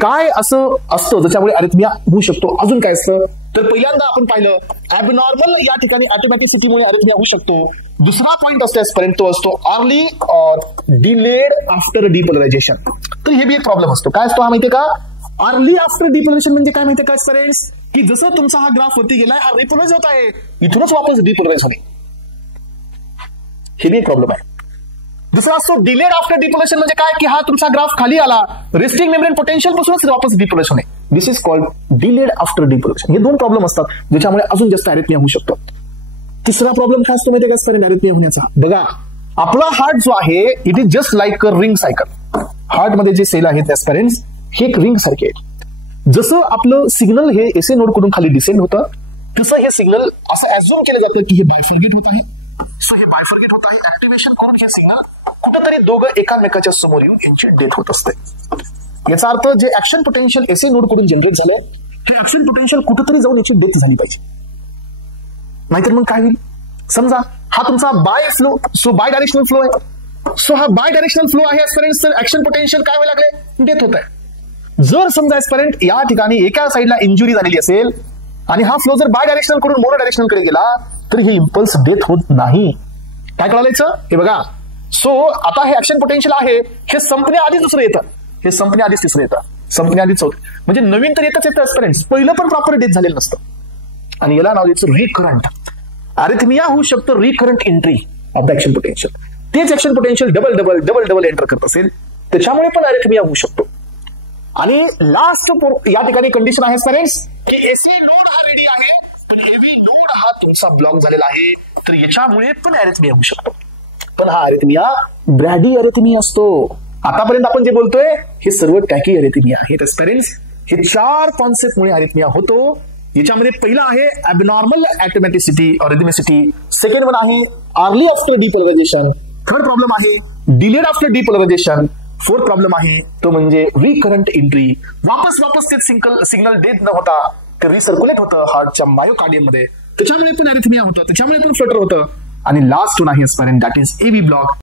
काय असं असतं ज्याच्यामुळे अरिथमिया होऊ शकतो? अजून काय असतं? तर पहिल्यांदा आपण पाहिलं ॲबनॉर्मल या ठिकाणी ऑटोमॅटिसिटीमुळे अरिथमिया होऊ शकतो. दुसरा पॉइंट असतो तो असतो अर्ली ऑर डिलेड आफ्टर डिपोलरायझेशन. तर हे बी एक प्रॉब्लेम असतो. काय असतो हा माहितीये का? अर्ली आफ्टर डिपोलरायझेशन म्हणजे काय माहितीये का स्टुडंट्स? की जसं तुमचा हा ग्राफ वरती गेलाय, हा रिपोलराइज होत आहे, इथूनच वापस डिपोलराइज होणे. हे बी एक प्रॉब्लेम आहे. दुसरा असतो डिलेड आफ्टर डिपोलेशन. म्हणजे काय? की हा तुमचा ग्राफ खाली आला, रेस्टिंग मेम्ब्रेन पोटेन्शियल पासूनच वापस डिपोलेशन होणे. दिस इज कॉल्ड डिलेड आफ्टर डिपोलेशन. हे दोन प्रॉब्लेम असतात ज्याच्यामुळे अजून जास्त अरिथमिया होऊ शकतो. तिसरा प्रॉब्लेम काय असतो माहिती आहे का अरिथमिया होण्याचा? बघा, आपला हार्ट जो आहे it is just like a ring cycle. Heart मध्ये जे सेल आहेत एस्पेरेंट्स हे एक रिंग सारखे आहेत. जसं आपलं सिग्नल हे एसए नोड कडून खाली डिसेंड होतं, तसं हे सिग्नल असं ऍझ्युम केलं जातं की हे बायफर्गेट होत आहे. सो हे बायफर्गेट होत आहे, ऍक्टिव्हेशन करून हे सिग्नल कुठेतरी दोघं एकामेकाच्या समोर येऊन यांची डेथ होत असते. याचा अर्थ जे ऍक्शन पोटेन्शियल एसए नोड कडून जनरेट झालं, हे ऍक्शन पोटेन्शियल कुठेतरी जाऊन याची डेथ झाली पाहिजे. नाहीतर मग काय होईल? समजा हा तुमचा बाय डायरेक्शनल फ्लो आहे. सो हा बाय डायरेक्शनल फ्लो आहे एस्पेरेंट्स, तर ऍक्शन पोटेन्शियल काय व्हायला लागले? डेथ होत आहे. जर समजा एस्पेरेंट या ठिकाणी एका साईडला इंजुरी झालेली असेल आणि हा फ्लो जर बाय डायरेक्शनल कडून मोनो डायरेक्शनल कडे गेला तर हे इम्पल्स डेथ होत नाही. काय कळायचं? हे बघा, सो आता हे ऍक्शन पोटेन्शियल आहे, हे संपण्याआधीच दुसरं येतं, हे संपण्याआधीच तिसरं येतं, संपण्याआधीच होत. म्हणजे नवीन तर येतच येतं एस्पेरेंट्स, पहिलं पण प्रॉपर डेथ झालेलं नसतं. आणि याला नाव द्यायचं रिकरंट. अरिथमिया होऊ शकतं recurrent entry of the action potential. तेच action potential double double double double enter करत असेल त्याच्यामुळे पण अरिथमिया होऊ शकतो. आणि लास्ट या ठिकाणी कंडिशन आहे पेरेंट्स की एसए नोड हा रेडी आहे पण हेवी नोड हा तुमचा ब्लॉक झालेला आहे, तर याच्यामुळे पण अरिथमिया होऊ शकतो. पण हा अरिथमिया ब्रॅडी अरिथमिया असतो. आतापर्यंत आपण जे बोलतोय हे सर्व टॅकी अरिथमिया आहेत पेरेंट्स. हे 4 कॉन्सेप्ट मुळे अरिथमिया होतो. याच्यामध्ये पहिला आहे ॲबनॉर्मल ऑटोमॅटिसिटी और रिदमिसिटी. सेकंड वन आहे अर्ली आफ्टर डिपोलरायझेशन. थर्ड प्रॉब्लेम आहे डिलेड आफ्टर डिपोलरायझेशन. फोर्थ प्रॉब्लेम आहे तो म्हणजे रिकरंट एंट्री. वापस ते सिग्नल डेथ न होता ते रिसर्क्युलेट होतं हार्टच्या मायोकार्डियम मध्ये, त्याच्यामुळे पण अरिथमिया होतं, त्याच्यामुळे पण फ्लटर होतं. आणि लास्ट वन आहे दॅट इज एबी ब्लॉक.